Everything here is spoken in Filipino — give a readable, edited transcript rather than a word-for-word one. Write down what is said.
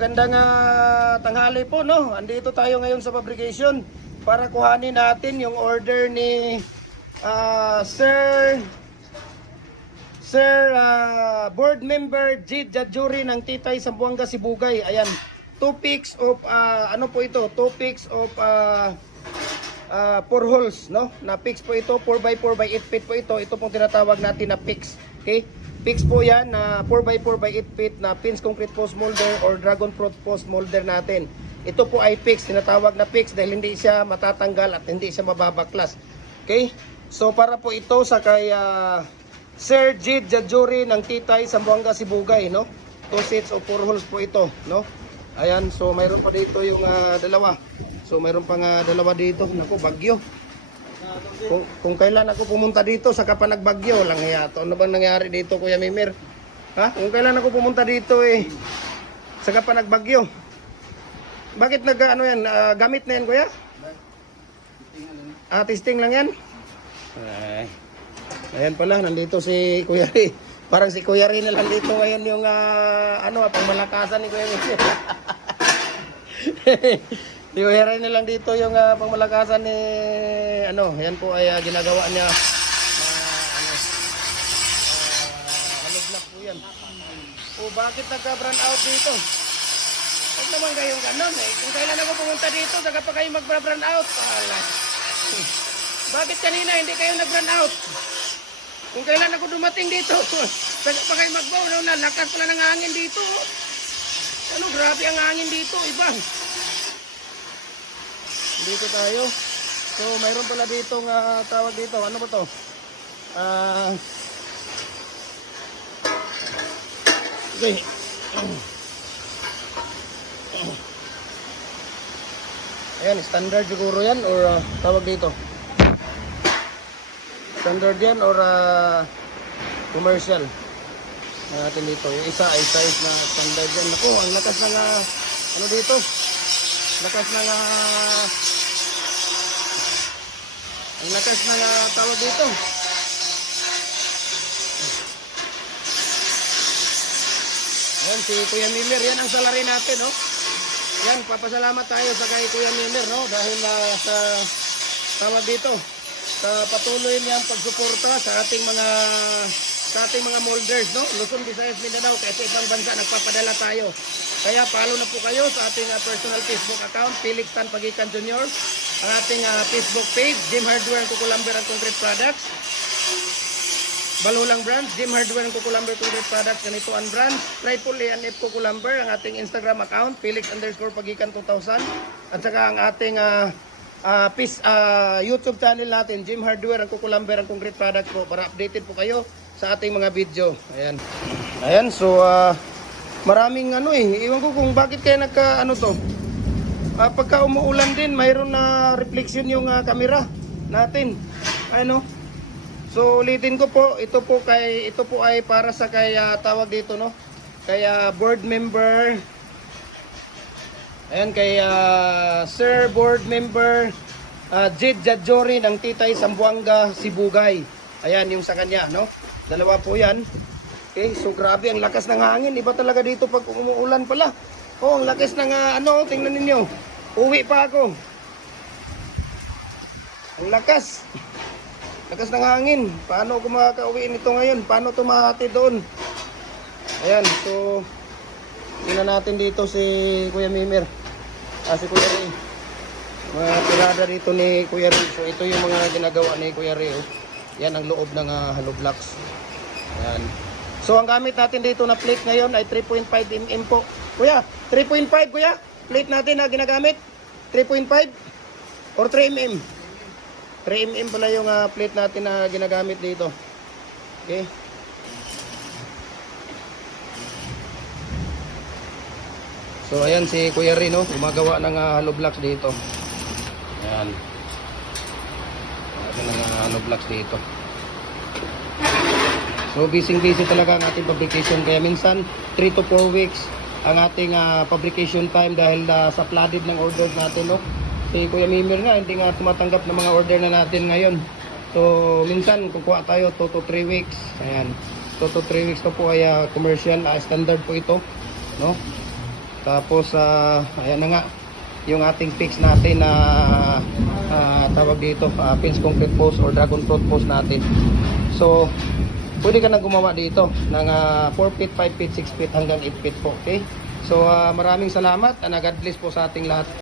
Magandang tanghali po, no? Andito tayo ngayon sa fabrication para kuhanin natin yung order ni Sir Board Member Jid Jadjuri ng Titay Zamboanga Sibugay. Ayan, 2 picks of ano po ito? 2 picks of 4 holes, no? Na picks po ito, 4x4 by 8 feet po ito. Ito pong tinatawag natin na picks. Okay? Picks po yan na 4x4 by 8 feet na pins concrete post molder or dragon fruit post molder natin. Ito po ay picks, tinatawag na picks dahil hindi siya matatanggal at hindi siya mababaklas. Okay? So para po ito sa kay Sir Jid Jadjuri ng Titay Zamboanga Sibugay, no? 2 sets of 4 holes po ito, no? Ayan, so mayroon pa dito yung dalawa. So mayroon pa nga dalawa dito. Naku, bagyo. Kung kailan ako pumunta dito sa nagbagyo lang yato. Ano bang nangyari dito, Kuya Mimir? Ha? Kung kailan ako pumunta dito sa nagbagyo. Bakit ano yan? Gamit na yan, Kuya? Testing lang yan? Ayan pala, nandito si Kuya Ri. Parang si Kuya Ri na lang dito ngayon yung pangmalakasan ni Kuya Mimir. Si Kuya Ri na lang dito yung pangmalakasan ni yan po ay ginagawa niya halog na po yan. Bakit nagka-brand out dito? Huwag naman kayong ganon Kung kailan ako pumunta dito, saka pa kayo mag-brand out. Bakit kanina hindi kayo nag-brand out? Kung kailan ako dumating dito, saka pa kayo mag-bow. Lakas pala ng hangin dito. Grabe ang hangin dito, iba. Dito tayo. So mayroon pala ditong tawag dito. Ano ba to? Okay. Ayan, standard siguro yan or tawag dito. Standard yan or commercial. Natin dito. Yung isa ay size na standard yan. Naku, ang lakas ng ano dito? Lakas ng ang lakas ng tawag dito. Ayan, si Kuya Miller, yan ang salary natin, no? Yan, papasalamat tayo sa kay Kuya Miller, no? Dahil sa tawag dito, sa patuloy niyang pagsuporta sa ating mga molders, no? Luzon, Visayas, Mindanao, kasi ibang bansa nagpapadala tayo. Kaya follow na po kayo sa ating personal Facebook account, Felix Tan Pagikan Jr. Ang ating Facebook page, Jim Hardware and Kukulamber and Concrete Products. Balulang Brands, Jim Hardware and Kukulamber Concrete Products, ganito ang brands. Triple A and F Kukulamber, ang ating Instagram account, Felix_Pagikan 2000. At saka ang ating YouTube channel natin, Jim Hardware and Kukulamber and Concrete Products po, para updated po kayo sa ating mga video. Ayan. Ayan, so maraming iwan ko kung bakit kaya to. Pagka umuulan din, mayroon na reflection yung camera natin. So ulitin ko po, ito po ay para sa kay tawag dito, no? Kay board member. Ayan, kay Sir Board Member Jid Jadjuri ng Titay Zamboanga Sibugay. Ayan yung sa kanya, no? Dalawa po 'yan. Okay, so grabe ang lakas ng hangin. Iba talaga dito pag umuulan pala. Ang lakas ng tingnan ninyo. Uwi pa ako. Ang lakas. Lakas ng hangin. Paano ako makakauwi nito ngayon? Paano ito mahati doon? Ayan, so tingnan natin dito si Kuya Mimir. Si Kuya Ray. Mga tirada dito ni Kuya Ray. So ito yung mga ginagawa ni Kuya Ray. Yan ang loob ng hollow blocks. Ayan. So ang gamit natin dito na plate ngayon ay 3.5 mm po. Kuya, 3.5 kuya? Plate natin na ginagamit? 3.5 or 3 mm? 3 mm pala yung plate natin na ginagamit dito. Okay. So ayan si Kuya Rino, gumagawa ng hollow blocks dito. Ayan. Ng hollow blocks dito. So busy talaga ang ating fabrication, kaya minsan 3 to 4 weeks ang ating fabrication time dahil sa flooded ng orders natin, no? Si Kuya Mimir nga hindi nga tumatanggap ng mga order na natin ngayon. So minsan kukuha tayo 2 to 3 weeks. Ayan. 2 to 3 weeks to po ay commercial standard po ito, no? Tapos ayan na nga yung ating fix natin na tawag dito pins concrete post or dragon fruit post natin. So pwede ka na gumawa dito ng 4 feet, 5 feet, 6 feet hanggang 8 feet po. Okay? So maraming salamat and God bless po sa ating lahat.